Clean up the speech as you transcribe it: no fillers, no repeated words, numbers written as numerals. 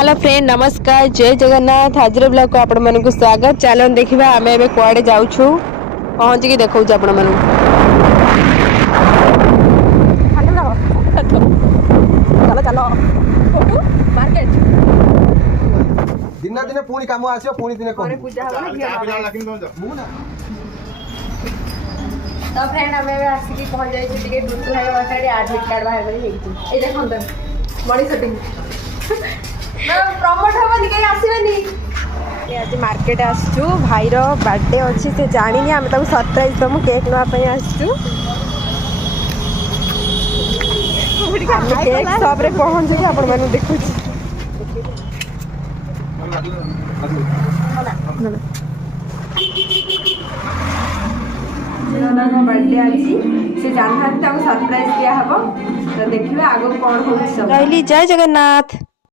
Hello friend नमस्कार जय जगन्नाथ हाजिर ब्लॉग को आपण मन को स्वागत। चलो देखिबा आमे एबे कुआडे जाउछु पहुंच के देखौ छ आपण मन चलो चलो मार्केट दिन दिन पुणी काम आसियो पुणी दिन करे पूजा हो ना तो फ्रेंड आमे एबे आसी की पहुंच जाई छी के टुटु भाई वासरे एडमिट कार्ड बाहर करी हेची ए देखन त बड़ी सेटिंग प्रमोट हम निके आसीबेनी ए आज मार्केट आसछु भाईर बर्थडे अछि से जानिनी आमे ताको सरप्राइज दमु केक नवा पई आसछु केक सब रे पहुंच छी आपण मानु देखु छी बर्थडे अछि से जानहां ताको सरप्राइज दिया हबो तो देखिबे आगो कोन होछि सब रहली जय जगन्नाथ।